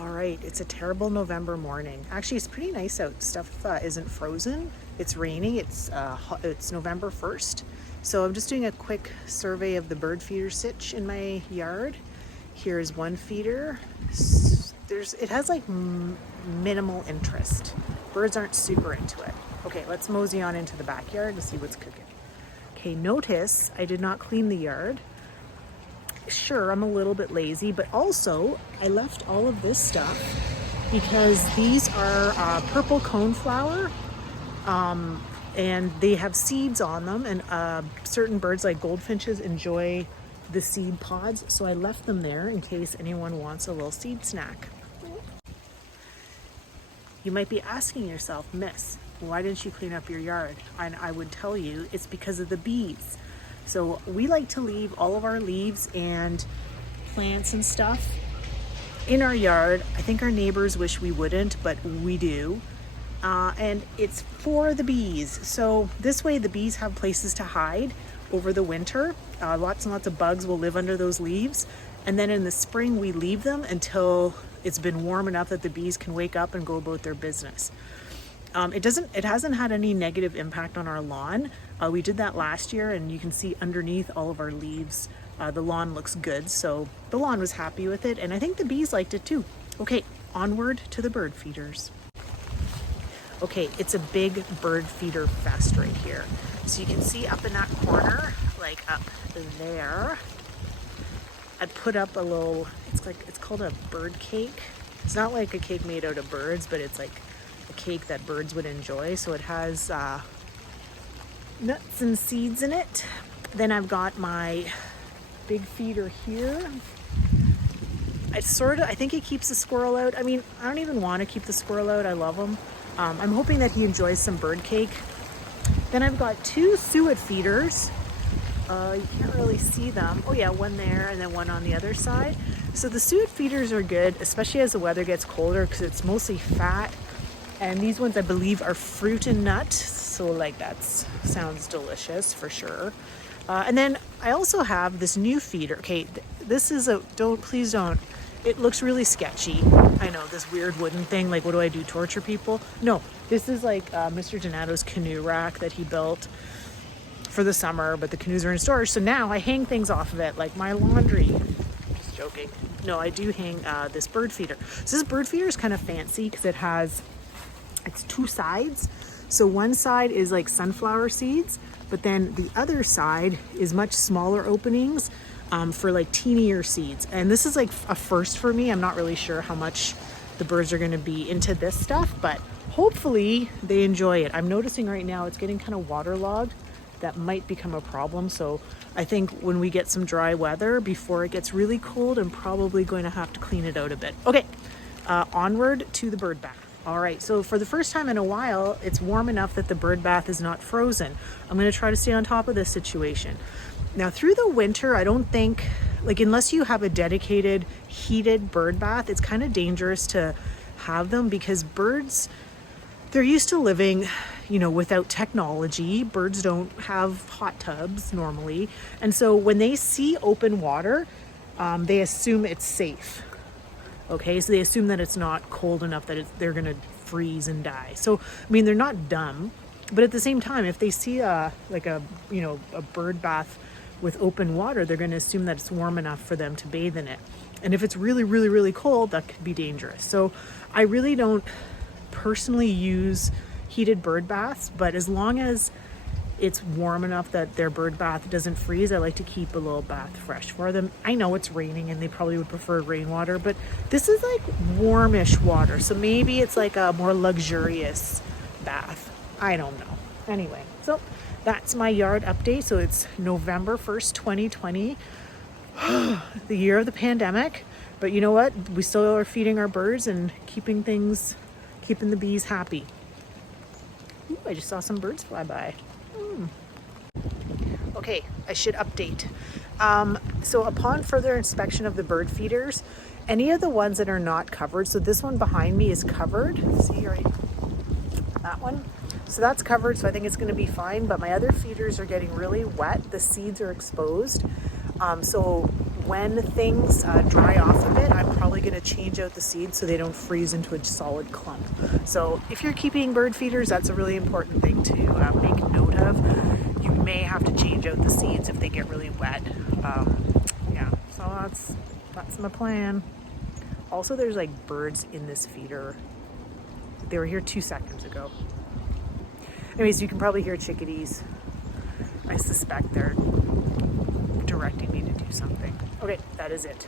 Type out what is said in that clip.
All right, it's a terrible November morning. Actually, it's pretty nice out. Stuff isn't frozen. It's raining. It's November 1st. So I'm just doing a quick survey of the bird feeder sitch in my yard. Here's one feeder. It has like minimal interest. Birds aren't super into it. Okay, let's mosey on into the backyard to see what's cooking. Okay, notice I did not clean the yard. Sure, I'm a little bit lazy, but also I left all of this stuff because these are purple coneflower, and they have seeds on them, and certain birds like goldfinches enjoy the seed pods, so I left them there in case anyone wants a little seed snack. You might be asking yourself, Miss, why didn't you clean up your yard? And I would tell you it's because of the bees. So we like to leave all of our leaves and plants and stuff in our yard. I think our neighbors wish we wouldn't, but we do. And it's for the bees. So this way the bees have places to hide over the winter. Lots and lots of bugs will live under those leaves. And then in the spring we leave them until it's been warm enough that the bees can wake up and go about their business. It hasn't had any negative impact on our lawn. We did that last year, and you can see underneath all of our leaves, the lawn looks good. So the lawn was happy with it, and I think the bees liked it too. Okay, onward to the bird feeders. Okay, it's a big bird feeder fest right here. So you can see up in that corner, like up there, I put up a little, it's called a bird cake. It's not like a cake made out of birds, but it's like a cake that birds would enjoy. So it has nuts and seeds in it. Then I've got my big feeder here. I think it keeps the squirrel out. I mean, I don't even want to keep the squirrel out. I love him. I'm hoping that he enjoys some bird cake. Then I've got two suet feeders. You can't really see them. Oh yeah, one there and then one on the other side. So the suet feeders are good, especially as the weather gets colder, because it's mostly fat. And these ones, I believe, are fruit and nut. So like sounds delicious for sure. And then I also have this new feeder. Okay, this is please don't. It looks really sketchy. I know, this weird wooden thing. Like, what do I do, torture people? No, this is like Mr. Donato's canoe rack that he built for the summer, but the canoes are in storage. So now I hang things off of it, like my laundry. Just joking. No, I do hang this bird feeder. So this bird feeder is kind of fancy because it's two sides. So one side is like sunflower seeds, but then the other side is much smaller openings for like teenier seeds. And this is like a first for me. I'm not really sure how much the birds are going to be into this stuff, but hopefully they enjoy it. I'm noticing right now it's getting kind of waterlogged. That might become a problem. So I think when we get some dry weather before it gets really cold, I'm probably going to have to clean it out a bit. Okay, onward to the bird bath. All right, so for the first time in a while, it's warm enough that the bird bath is not frozen. I'm going to try to stay on top of this situation. Now, through the winter, I don't think, unless you have a dedicated heated bird bath, it's kind of dangerous to have them because birds, they're used to living, without technology. Birds don't have hot tubs normally. And so when they see open water, they assume it's safe. Okay, so they assume that it's not cold enough that they're gonna freeze and die. So, I mean, they're not dumb, but at the same time, if they see a bird bath with open water, they're gonna assume that it's warm enough for them to bathe in it. And if it's really, really, really cold, that could be dangerous. So I really don't personally use heated bird baths, but as long as it's warm enough that their bird bath doesn't freeze, I like to keep a little bath fresh for them. I know it's raining and they probably would prefer rainwater, but this is like warmish water. So maybe it's like a more luxurious bath. I don't know. Anyway, so that's my yard update. So it's November 1st, 2020, the year of the pandemic. But you know what? We still are feeding our birds and keeping the bees happy. Ooh, I just saw some birds fly by. Okay, I should update. So upon further inspection of the bird feeders, any of the ones that are not covered, so this one behind me is covered. See right, that one. So that's covered, so I think it's going to be fine. But my other feeders are getting really wet. The seeds are exposed. So when things dry off a bit, I'm probably probably going to change out the seeds so they don't freeze into a solid clump. So if you're keeping bird feeders, that's a really important thing to make note of. You may have to change out the seeds if they get really wet. Yeah, so that's my plan. Also, there's like birds in this feeder. They were here 2 seconds ago. Anyways, you can probably hear chickadees. I suspect they're directing me to do something. Okay, that is it.